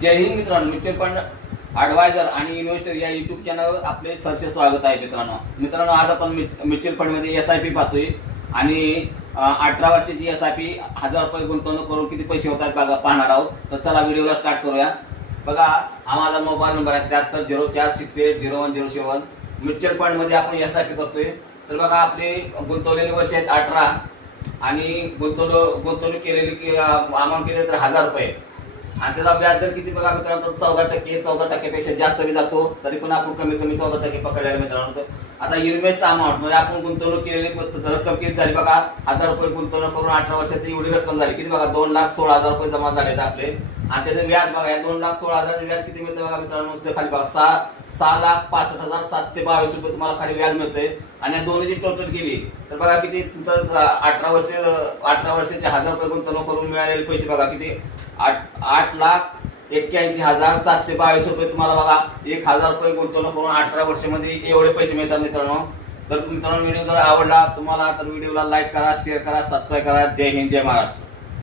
जय हिंद मित्रांनो, mutual fund adviser आणि investor या युट्यूब चॅनलवर आपले सहर्ष स्वागत आहे. मित्रांनो आज आपण म्युच्युअल फंडमध्ये SIP पाहतोय आणि 18 वर्षाची SIP 1000 रुपये गुंतवणूक करून किती पैसे होतात बघा पाहणार आहोत. तर चला व्हिडिओला स्टार्ट करूया. बघा हा माझा मोबाईल नंबर आहे 7304680107. म्युच्युअल फंडमध्ये आपण SIP करतोय. तर बघा आपले गुंतवलेले वर्ष आहेत 18 आणि गुंतवणूक केलेली अमाऊंट किती तर 1000 रुपये आणि त्याचा व्याज दर किती बघा मित्रांनो 14% जास्त बी जातो, तरी पण आपण कमीत कमी 14% पकडलेले मित्रांनो. आता इन्व्हेस्ट अमाऊंट म्हणजे आपण गुंतवणूक केलेली रक्कम किती झाली बघा 1000 रुपये गुंतवणूक करून 18 वर्षात एवढी रक्कम झाली किती बघा 2,16,000 रुपये जमा झालेत आपले. आणि त्याचं व्याज बघा या 2,16,000 व्याज किती मिळतं बघा मित्रांनो खाली बघा 6,65,722 रुपये तुम्हाला खाली व्याज मिळतंय. आणि या दोन्हीची टोटल केली तर बघा किती तुमचं 18 वर्षाचे 1000 रुपये गुंतवणूक करून मिळालेले पैसे बघा किती 8,81,722 रुपये तुम्हाला बघा 1,000 रुपये गुंतवणूक करून 18 वर्षामध्ये एवढे पैसे मिळतात मित्रांनो. तर मित्रांनो व्हिडिओ जर आवडला तुम्हाला तर व्हिडिओला लाईक करा, शेअर करा, सबस्क्राईब करा. जय हिंद, जय महाराष्ट्र.